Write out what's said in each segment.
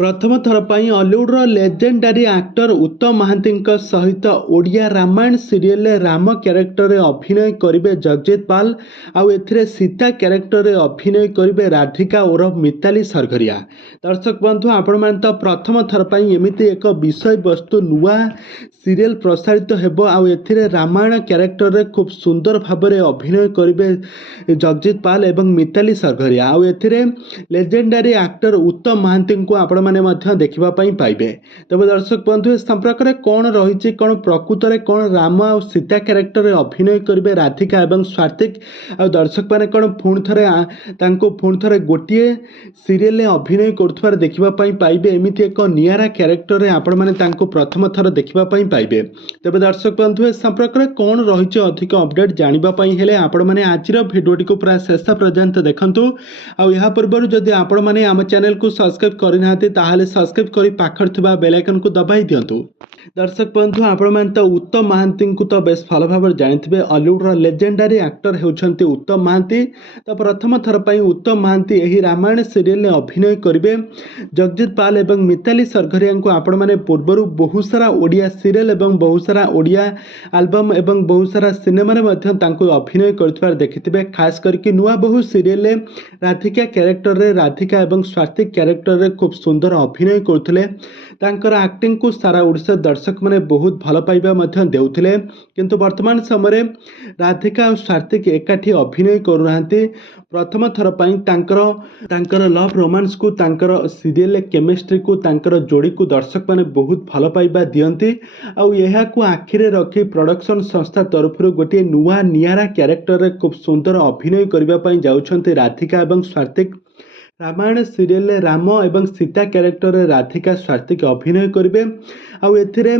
प्रथम थर Hollywood लेजेंडारी actor उत्तम महांती सहित ओडिया रामायण सीरियल राम क्यारेक्टर अभिनय करेंगे जगजीत पाल आउ एथिरे सीता क्यारेक्टर अभिनय करेंगे राधिका उर्फ मिताली सरघरिया। दर्शक बंधु आपण मैंने तो प्रथम थर एमती एक विषय वस्तु नुआ सीरियल प्रसारित हेबो आउ एथिरे रामायण क्यारेक्टर खूब सुंदर भाव में अभिनय करेंगे जगजीत पाल एवं मिताली सरघरिया आउ एथिरे लेजेंडारी एक्टर उत्तम महांती को आपण माने मध्य देखिबा पई पाइबे। तबे दर्शक बंधु इस संपर्क में कौन रही कौन प्रकृत में कौन राम और सीता क्यारेक्टर अभिनय करेंगे राधिका एवं स्वातिक आ दर्शक मैंने कौन पुणी थे गोटे सीरियल अभिनय कर देखा पाइबे एमती एक नियारा क्यारेक्टर आपण मैंने प्रथम थर देखा पाइबे। तबे दर्शक बंधु इस संपर्क में कौन रही अधिक अपडेट जानापी हेले आपण मैंने आज भिडियोटी को पूरा शेष पर्यंत देखंतु। आ पूर्व जदि आपण मैंने आम चैनल को सब्सक्राइब करना ताहले सब्सक्राइब करी पाखर थिबा बेल आइकन को दबाई दियंतु। दर्शक बंधु आपण मैंने तो उत्तम महांती को तो बेस भल भाव जानिथिबे हॉलीवुड लेजेंडारी एक्टर होउछंती उत्तम महांती। तो प्रथम थर उत्तम महांती एही रामायण सीरियल अभिनय करेंगे जगजीत पाल एवं मिताली सरघरिया को आपण मैंने पूर्वर बहुत सारा ओडिया सीरियल एवं बहुत सारा ओडिया एल्बम एवं बहुत सारा सिनेमा अभिनय कर देखिथिबे। खास करके नुआ बहु सीरियल राधिका क्यारेक्टर राधिका एवं स्वातिक क्यारेक्टर खूब सुंदर अभिनय करथिले। तांकर एक्टिंग को सारा ओडिशा दर्शक मैंने बहुत भल पाइबा देउथिले, किंतु वर्तमान समय राधिका और स्वातिक एकाठी अभिनय करूनाहांती। प्रथम थर तांकर लव रोमांस को तांकर सीरियल केमिस्ट्री को तांकर जोड़ी को दर्शक मैंने बहुत भल पाइबा दियंती। आउ यहा को आखिरे रखी प्रोडक्शन संस्था तरफ गोटे नुआ नियारा क्यारेक्टर खूब सुंदर अभिनय करबा पई जाउछंती राधिका एवं स्वातिक। रामायण सीरियल राम एवं सीता क्यारेक्टर राधिका स्वातिक अभिनय करेंगे आउ एथिरे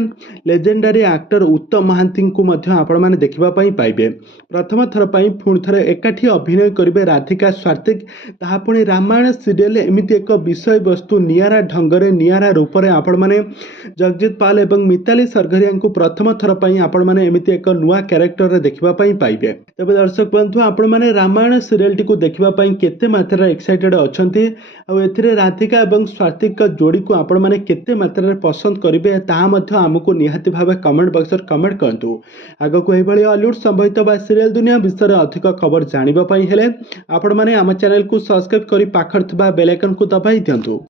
लेजेंडारी एक्टर उत्तम महांती को आपण मैंने देखा पाइबे। प्रथम थर पुणी थे एकाठी अभिनय करेंगे राधिका स्वातिक ताहा पुणी रामायण सीरियल एमती एक विषय वस्तु नियारा ढंगरे नियारा रूप में आपण मैंने जगजीत पाल एवं मिताली सरघरिया को प्रथम थर आपण मैंने एमती एक नुआ क्यारेक्टर देखा पाइबे। तबे दर्शक बंधु आपण मैंने रामायण सीरियल टी को देखापी केते मात्रा एक्साइटेड अच्छा एथिरे राधिका एवं स्वातिक जोड़ी को आपण मैंने केते मात्रा पसंद करेंगे ताहा आमको निहाती भाव कमेंट बॉक्स में कमेंट करंतु। आगो को एभली हॉलीवुड संबंधित बा सीरियल दुनिया विषय में अधिक खबर जानिबा पई हेले आपण माने आम चैनल को सब्सक्राइब करी पाखर थिबा बेल आइकन को दबाई दियंतु।